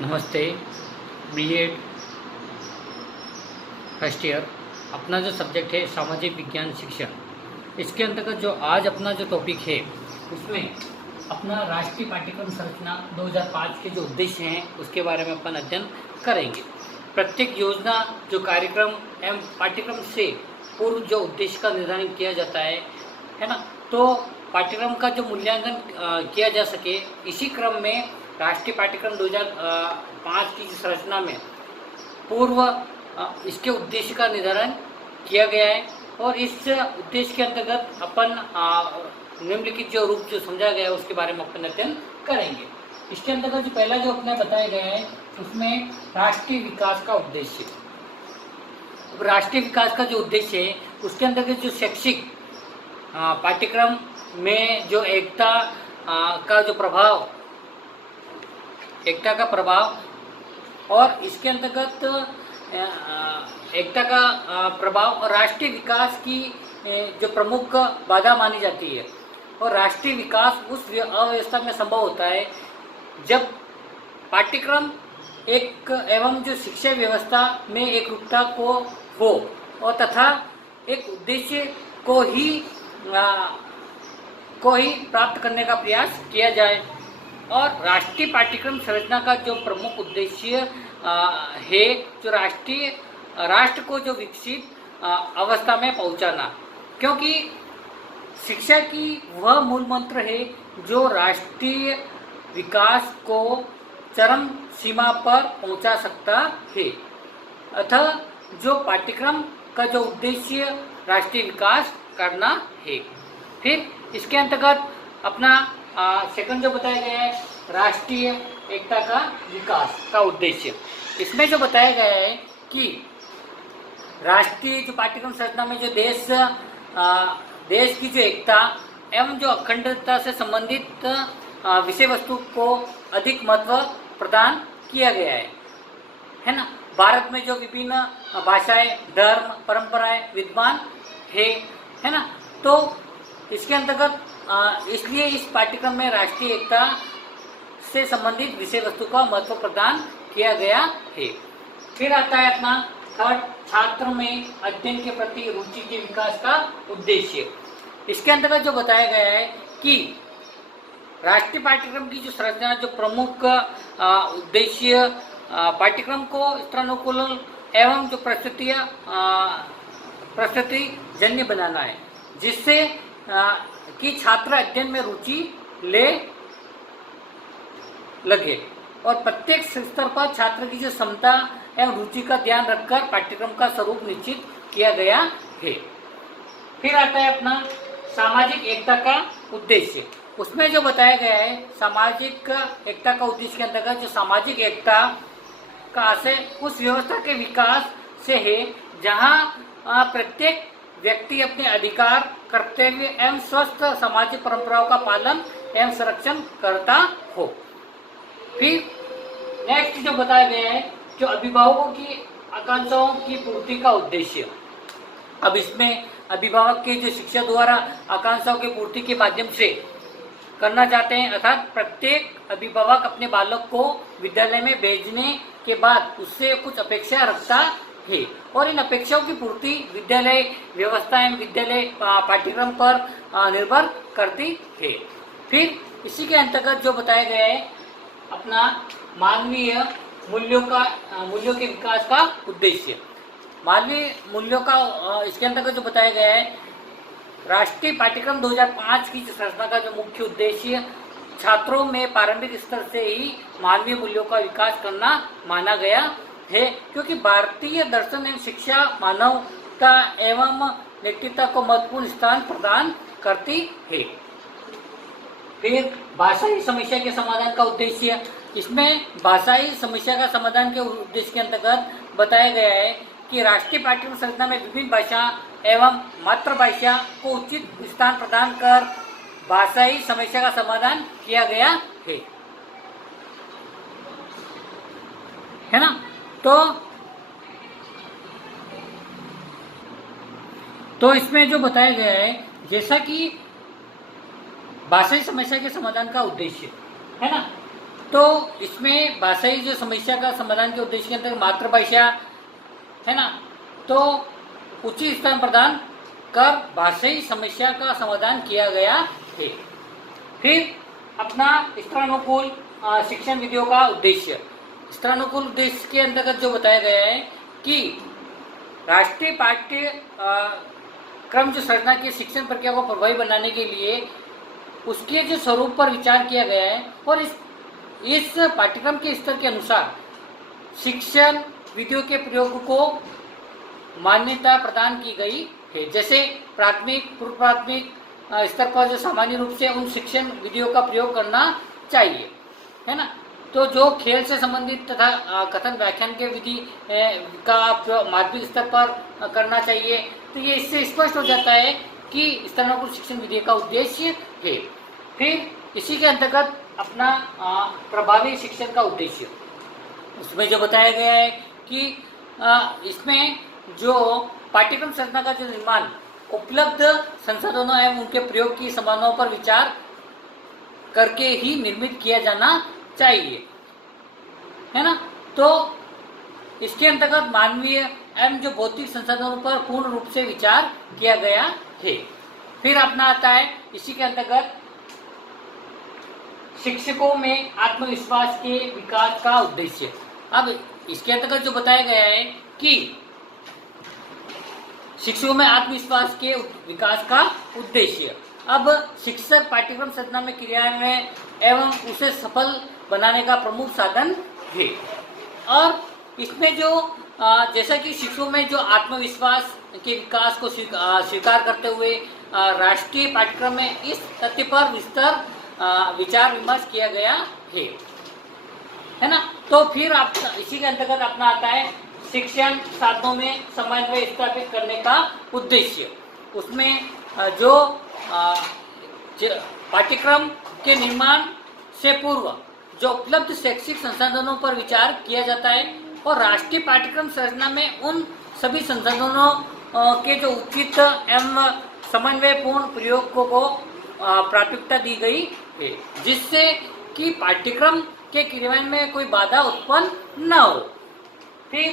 नमस्ते। BEd first year. अपना जो सब्जेक्ट है सामाजिक विज्ञान शिक्षण। इसके अंतर्गत जो आज अपना जो टॉपिक है उसमें अपना राष्ट्रीय पाठ्यक्रम संरचना 2005 के जो उद्देश्य हैं उसके बारे में अपन अध्ययन करेंगे। प्रत्येक योजना जो कार्यक्रम एवं पाठ्यक्रम से पूर्व जो उद्देश्य का निर्धारण किया जाता है ना, तो पाठ्यक्रम का जो मूल्यांकन किया जा सके, इसी क्रम में राष्ट्रीय पाठ्यक्रम 2005 की संरचना में पूर्व इसके उद्देश्य का निर्धारण किया गया है। और इस उद्देश्य के अंतर्गत अपन निम्नलिखित जो रूप जो समझा गया है उसके बारे में अपन अध्ययन करेंगे। इसके अंतर्गत जो पहला जो अपने बताया गया है उसमें राष्ट्रीय विकास का उद्देश्य। राष्ट्रीय विकास का जो उद्देश्य है उसके अंतर्गत जो शैक्षिक पाठ्यक्रम में जो एकता का प्रभाव और इसके अंतर्गत एकता का प्रभाव और राष्ट्रीय विकास की जो प्रमुख बाधा मानी जाती है। और राष्ट्रीय विकास उस अवस्था में संभव होता है जब पाठ्यक्रम एक एवं जो शिक्षा व्यवस्था में एकरूपता को हो और तथा एक उद्देश्य को ही प्राप्त करने का प्रयास किया जाए। और राष्ट्रीय पाठ्यक्रम संरचना का जो प्रमुख उद्देश्य है जो राष्ट्र को जो विकसित अवस्था में पहुंचाना, क्योंकि शिक्षा की वह मूल मंत्र है जो राष्ट्रीय विकास को चरम सीमा पर पहुंचा सकता है। अतः जो पाठ्यक्रम का जो उद्देश्य राष्ट्रीय विकास करना है। फिर इसके अंतर्गत अपना सेकंड जो बताया गया है राष्ट्रीय एकता का विकास का उद्देश्य। इसमें जो बताया गया है कि राष्ट्रीय जो पाठ्यक्रम संरचना में जो देश की जो एकता एवं जो अखंडता से संबंधित विषय वस्तु को अधिक महत्व प्रदान किया गया है ना। भारत में जो विभिन्न भाषाएं, धर्म, परंपराएं विद्यमान है ना, तो इसके अंतर्गत इसलिए इस पाठ्यक्रम में राष्ट्रीय एकता से संबंधित विषय वस्तु का महत्व प्रदान किया गया है। फिर आता है अपना थर्ड, छात्र में अध्ययन के प्रति रुचि के विकास का उद्देश्य। इसके अंतर्गत जो बताया गया है कि राष्ट्रीय पाठ्यक्रम की जो संरचना जो प्रमुख उद्देश्य पाठ्यक्रम को स्तरानुकूल एवं जो प्रस्तुति जन्य बनाना है, जिससे कि छात्र अध्ययन में रुचि ले लगे और प्रत्येक स्तर पर छात्र की जो क्षमता एवं रुचि का ध्यान रखकर पाठ्यक्रम का स्वरूप निश्चित किया गया है। फिर आता है अपना सामाजिक एकता का उद्देश्य। उसमें जो बताया गया है सामाजिक एकता का उद्देश्य के अंतर्गत जो सामाजिक एकता का आशय उस व्यवस्था के विकास से है जहां प्रत्येक व्यक्ति अपने अधिकार, कर्तव्य एवं स्वस्थ सामाजिक परंपराओं का पालन एवं संरक्षण करता हो। फिर नेक्स्ट जो बताया गया है जो अभिभावकों की आकांक्षाओं की पूर्ति का उद्देश्य। अब इसमें अभिभावक के जो शिक्षा द्वारा आकांक्षाओं की पूर्ति के माध्यम से करना चाहते हैं, अर्थात प्रत्येक अभिभावक अपने बालक को विद्यालय में भेजने के बाद उससे कुछ अपेक्षा रखता है और इन अपेक्षाओं की पूर्ति विद्यालय व्यवस्था एवं विद्यालय पाठ्यक्रम पर निर्भर करती है। फिर इसी के अंतर्गत जो बताया गया है अपना मानवीय मूल्यों के विकास का उद्देश्य। मानवीय मूल्यों का इसके अंतर्गत जो बताया गया है राष्ट्रीय पाठ्यक्रम 2005 की संरचना का जो मुख्य उद्देश्य छात्रों में प्रारंभिक स्तर से ही मानवीय मूल्यों का विकास करना माना गया है, क्योंकि भारतीय दर्शन एवं शिक्षा मानवता एवं नैतिकता को महत्वपूर्ण स्थान प्रदान करती है। फिर भाषाई समस्या के समाधान का उद्देश्य। इसमें भाषाई समस्या का समाधान के उद्देश्य के अंतर्गत बताया गया है कि राष्ट्रीय पाठ्यक्रम संरचना में विभिन्न भाषा एवं मातृभाषा को उचित स्थान प्रदान कर भाषाई समस्या का समाधान किया गया है ना। तो इसमें जो बताया गया है जैसा कि भाषाई समस्या के समाधान का उद्देश्य है ना, तो इसमें भाषाई जो समस्या का समाधान के उद्देश्य के अंतर्गत मातृभाषा है ना, तो उचित स्थान प्रदान कर भाषाई समस्या का समाधान किया गया है। फिर अपना स्तरानुकूल शिक्षण विधियों का उद्देश्य, स्तरानुकूल उद्देश्य के अंतर्गत जो बताया गया है कि राष्ट्रीय पाठ्य क्रम जो संरचना की शिक्षण प्रक्रिया को प्रभावी बनाने के लिए उसके जो स्वरूप पर विचार किया गया है और इस पाठ्यक्रम के स्तर के अनुसार शिक्षण विधियों के प्रयोग को मान्यता प्रदान की गई है। जैसे प्राथमिक, पूर्व प्राथमिक स्तर पर जो सामान्य रूप से उन शिक्षण विधियों का प्रयोग करना चाहिए, है ना। तो जो खेल से संबंधित तथा कथन व्याख्यान के विधि का माध्यमिक स्तर पर करना चाहिए। तो ये इससे स्पष्ट हो जाता है कि स्तरानुकूल शिक्षण विधि का उद्देश्य है। फिर इसी के अंतर्गत अपना प्रभावी शिक्षण का उद्देश्य, उसमें जो बताया गया है कि इसमें जो पाठ्यक्रम संरचना का जो निर्माण उपलब्ध संसाधनों एवं उनके प्रयोग की संभावनाओं पर विचार करके ही निर्मित किया जाना चाहिए, है ना। तो इसके अंतर्गत मानवीय एवं जो भौतिक संसाधनों पर पूर्ण रूप से विचार किया गया है। फिर अपना आता है इसी के अंतर्गत शिक्षकों में आत्मविश्वास के विकास का उद्देश्य। अब इसके अंतर्गत जो बताया गया है कि शिक्षकों में आत्मविश्वास के विकास का उद्देश्य, अब शिक्षक पाठ्यक्रम संरचना में क्रियान्वयन एवं उसे सफल बनाने का प्रमुख साधन है। और इसमें जो जैसा कि शिक्षकों में जो आत्मविश्वास के विकास को स्वीकार करते हुए राष्ट्रीय पाठ्यक्रम में इस तथ्य पर विचार विमर्श किया गया है ना। तो फिर आप इसी के अंतर्गत अपना आता है शिक्षण साधनों में समन्वय स्थापित करने का उद्देश्य। उसमें जो पाठ्यक्रम के निर्माण से पूर्व जो उपलब्ध शैक्षिक संसाधनों पर विचार किया जाता है और राष्ट्रीय पाठ्यक्रम संरचना में उन सभी संसाधनों के जो उचित एवं समन्वयपूर्ण प्रयोग को प्राथमिकता दी गई है, जिससे कि पाठ्यक्रम के क्रियान्वयन में कोई बाधा उत्पन्न न हो। फिर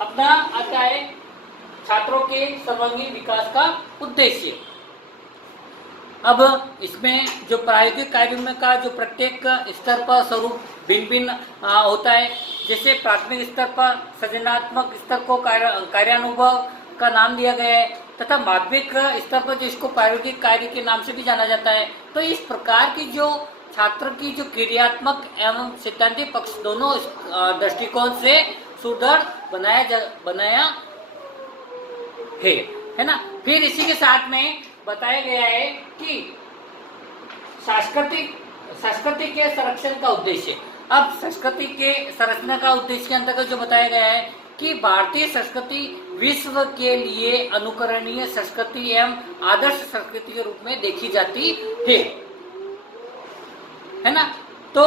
अपना आता है छात्रों के सर्वांगीण विकास का उद्देश्य। अब इसमें जो प्रायोगिक कार्यों में का जो प्रत्येक स्तर पर स्वरूप भिन्न भिन्न होता है। जैसे प्राथमिक स्तर पर सृजनात्मक स्तर को कार्यानुभव का नाम दिया गया है तथा माध्यमिक स्तर पर जिसको प्रायोगिक कार्य के नाम से भी जाना जाता है। तो इस प्रकार की जो छात्र की जो क्रियात्मक एवं सिद्धांतिक पक्ष दोनों दृष्टिकोण से सुदृढ़ बनाया है ना। फिर इसी के साथ में बताया गया है कि संस्कृति के संरक्षण का उद्देश्य। अब संस्कृति के संरक्षण का उद्देश्य के अंतर्गत जो बताया गया है कि भारतीय संस्कृति विश्व के लिए अनुकरणीय संस्कृति एवं आदर्श संस्कृति के रूप में देखी जाती है ना। तो